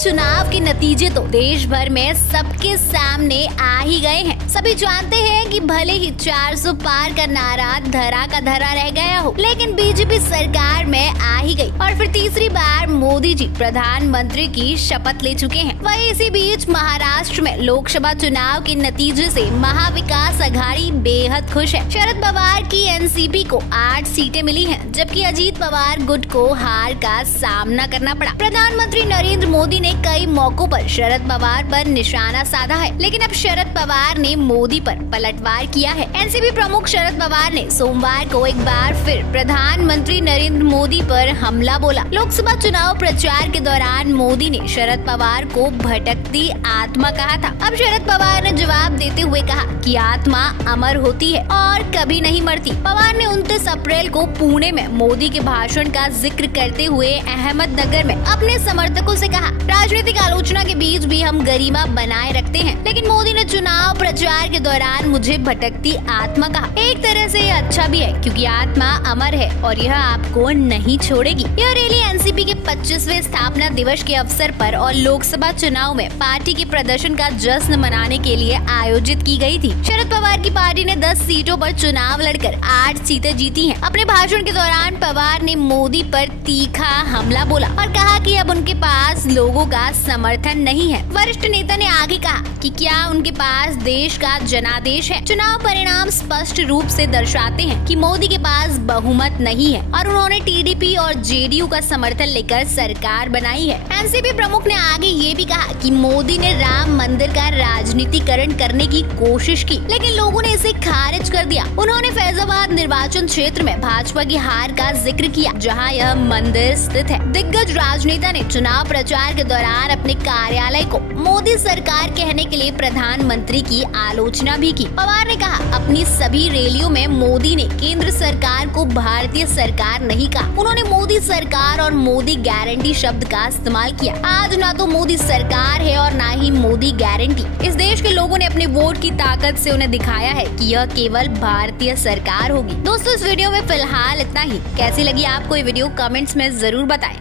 चुनाव के नतीजे तो देश भर में सबके सामने आ ही गए हैं। सभी जानते हैं कि भले ही 400 पार का नारा धरा का धरा रह गया हो, लेकिन बीजेपी सरकार में आ ही गई और फिर तीसरी बार मोदी जी प्रधानमंत्री की शपथ ले चुके हैं। वहीं इसी बीच महाराष्ट्र में लोकसभा चुनाव के नतीजे से महाविकास अघाड़ी बेहद खुश है। शरद पवार की एनसीपी को 8 सीटें मिली हैं, जबकि अजीत पवार गुट को हार का सामना करना पड़ा। प्रधानमंत्री नरेंद्र मोदी ने कई मौकों पर शरद पवार पर निशाना साधा है, लेकिन अब शरद पवार ने मोदी पर पलटवार किया है। एनसीपी प्रमुख शरद पवार ने सोमवार को एक बार फिर प्रधानमंत्री नरेंद्र मोदी पर हमला बोला। लोकसभा चुनाव प्रचार के दौरान मोदी ने शरद पवार को भटकती आत्मा कहा था। अब शरद पवार ने जवाब देते हुए कहा कि आत्मा अमर होती है और कभी नहीं मरती। पवार ने 29 अप्रैल को पुणे में मोदी के भाषण का जिक्र करते हुए अहमदनगर में अपने समर्थकों से कहा, राजनीतिक आलोचना के बीच भी हम गरिमा बनाए रखते हैं, लेकिन मोदी ने चुनाव प्रचार के दौरान मुझे भटकती आत्मा कहा। एक तरह से ये अच्छा भी है, क्योंकि आत्मा अमर है और यह आपको नहीं छोड़ेगी। यह रैली एनसीपी के 25वें स्थापना दिवस के अवसर पर और लोकसभा चुनाव में पार्टी के प्रदर्शन का जश्न मनाने के लिए आयोजित की गई थी। शरद पवार की पार्टी ने 10 सीटों पर चुनाव लड़कर 8 सीटें जीती हैं। अपने भाषण के दौरान पवार ने मोदी पर तीखा हमला बोला और कहा कि अब उनके पास लोगों का समर्थन नहीं है। वरिष्ठ नेता ने आगे कहा कि क्या उनके पास देश का जनादेश है। चुनाव परिणाम स्पष्ट रूप से दर्शाते हैं कि मोदी के पास बहुमत नहीं है और उन्होंने टीडीपी और जेडीयू का समर्थन लेकर सरकार बनाई है। एनसीपी प्रमुख ने आगे ये भी कहा कि मोदी ने राम मंदिर का राजनीतिकरण करने की कोशिश की, लेकिन लोगों ने इसे खारिज कर दिया। उन्होंने फैजाबाद निर्वाचन क्षेत्र में भाजपा की हार का जिक्र किया, जहां यह मंदिर स्थित है। दिग्गज राजनेता ने चुनाव प्रचार के दौरान अपने कार्यालय को मोदी सरकार कहने के लिए प्रधानमंत्री की आलोचना भी की। पवार ने कहा, अपनी सभी रैलियों में मोदी ने केंद्र सरकार को भारतीय सरकार नहीं कहा। उन्होंने मोदी सरकार और मोदी गारंटी शब्द का इस्तेमाल किया। आज ना तो मोदी सरकार है और ना ही मोदी गारंटी। इस देश के लोगों ने अपने वोट की ताकत से उन्हें दिखाया है कि यह केवल भारतीय सरकार होगी। दोस्तों, इस वीडियो में फिलहाल इतना ही। कैसी लगी आपको ये वीडियो कमेंट्स में जरूर बताएं।